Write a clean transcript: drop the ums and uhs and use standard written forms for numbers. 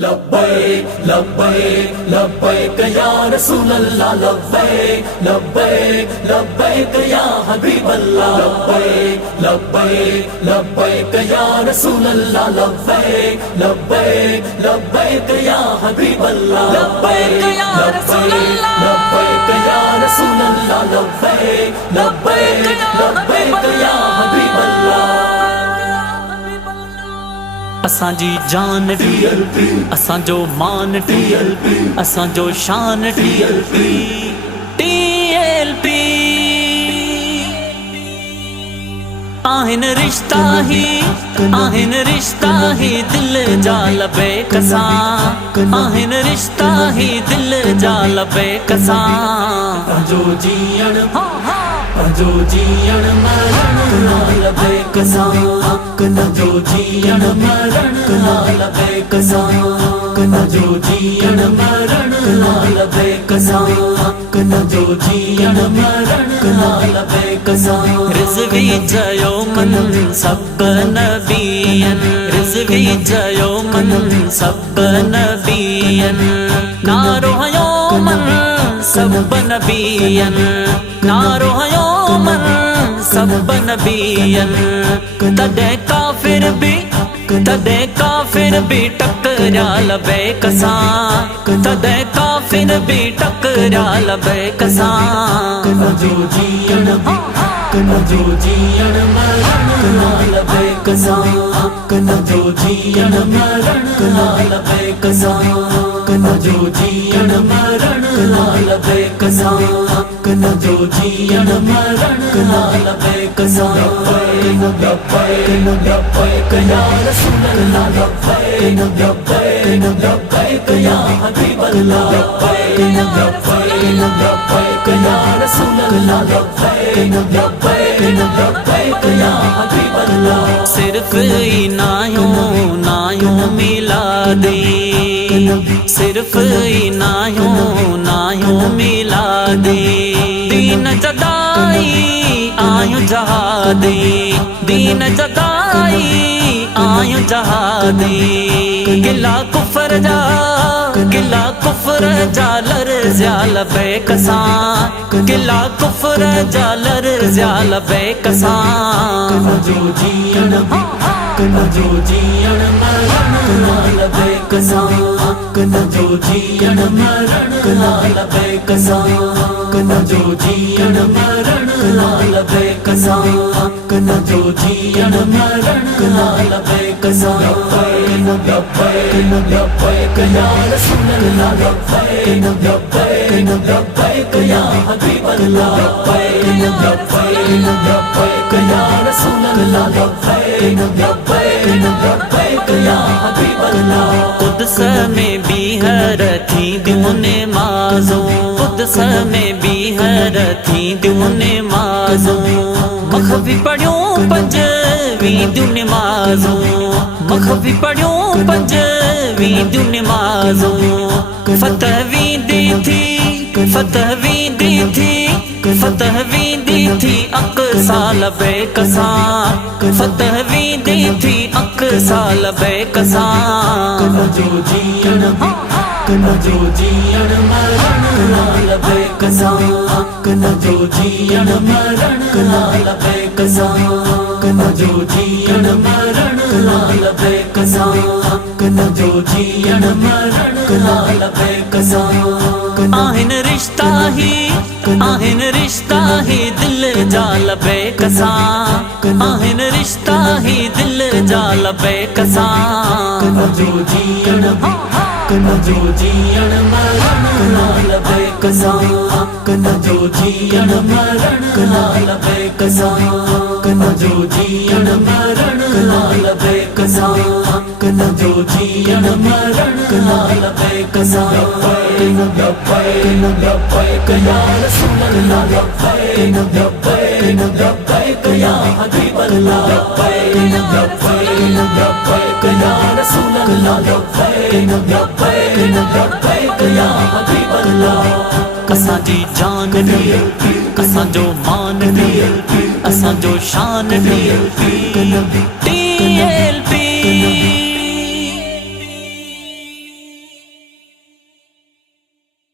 लब्बैक लब्बैक लब्बैक या रसूल अल्लाह लब्बैक लब्बैक लब्बैक या हबीब अल्लाह लब्बैक लब्बैक लब्बैक या रसूल अल्लाह लब्बैक लब्बैक लब्बैक या हबीब अल्लाह लब्बैक या रसूल अल्लाह लब्बैक या रसूल अल्लाह लब्बैक लब्बैक लब्बैक या हबीब अल्लाह असांजी जान TLP असांजो मान TLP असांजो शान TLP TLP आहिन रिश्ता ही दिल जा लबे कसां आहिन रिश्ता ही दिल जा लबे कसां पंहिंजो जीअण मरण नाल बेकसां पंहिंजो जीअण मरण नाल बेकसां पंहिंजो जीअण मरण नाल बेकसां पंहिंजो जीअण मरण नाल बेकसां रिज़वी चयो मन सब नबियन रिज़वी चयो मन सब नबियन नारो हयो मन सब नबियन नारो हयो मन सब नबियन तॾहिं काफ़िर भी टकरा लबे कसां तॾहिं काफ़िर भी टकरा लबे कसां पंहिंजो जीअण मरण नाल बेकसां पंहिंजो जीअण मरण नाल बेकसां पंहिंजो जीअण मरण नाल बेकसां पंहिंजो जीअण मरण नाल बेकसां लब्बैक लब्बैक या रसूल अल्लाह लब्बैक लब्बैक लब्बैक या हबीब अल्लाह लब्बैक लब्बैक लब्बैक या रसूल अल्लाह लब्बैक लब्बैक लब्बैक या हबीब अल्लाह सिर्फ नायो मिलादे सिर्फ नायो मिलादे दीन जदाई आयूं जहादे दीन जदाई आयूं जहादे गिला कुफर जा लर्ज़िया लबे कसां गिला कुफर जा लर्ज़िया लबे कसां पंहिंजो जीअण मरण नाल बेकसां पंहिंजो जीअण मरण नाल बेकसां पंहिंजो जीअण मरण नाल बेकसां पंहिंजो जीअण मरण नाल बेकसां लब्बैक लब्बैक या रसूल अल्लाह लब्बैक लब्बैक लब्बैक या हबीब अल्लाह लब्बैक लब्बैक लब्बैक या रसूल अल्लाह लब्बैक लब्बैक लब्बैक या हबीब अल्लाह कुद्स में भी हर थी दूने माज़ो कुद्स में भी हर थी दूने माज़ो मखफी पढ़ियो पंजवी दूने माज़ो मखफी पढ़ियो पंजवी दूने माज़ो फतहवी दी थी अक़सा लबे कसां फतहवी दी थी अक़सा लबे कसां पंहिंजो जीअण मरण नाल बेकसां पंहिंजो जीअण मरण नाल बेकसां पंहिंजो जीअण मरण नाल बेकसां पंहिंजो जीअण मरण नाल बेकसां आहिन रिश्ता ही दिल जा लबे कसां आहिन रिश्ता ही दिल जा लबे कसां पंहिंजो जीअण मरण नाल बेकसां पंहिंजो जीअण मरण नाल बेकसां पंहिंजो जीअण मरण नाल बेकसां पंहिंजो जीअण मरण नाल बेकसां लब्बैक लब्बैक या रसूल अल्लाह लब्बैक लब्बैक लब्बैक या हबीब अल्लाह लब्बैक लब्बैक लब्बैक या रसूल अल्लाह लब्बैक लब्बैक लब्बैक या हबीब अल्लाह असांजी जान TLP असांजो मान TLP असांजो शान TLP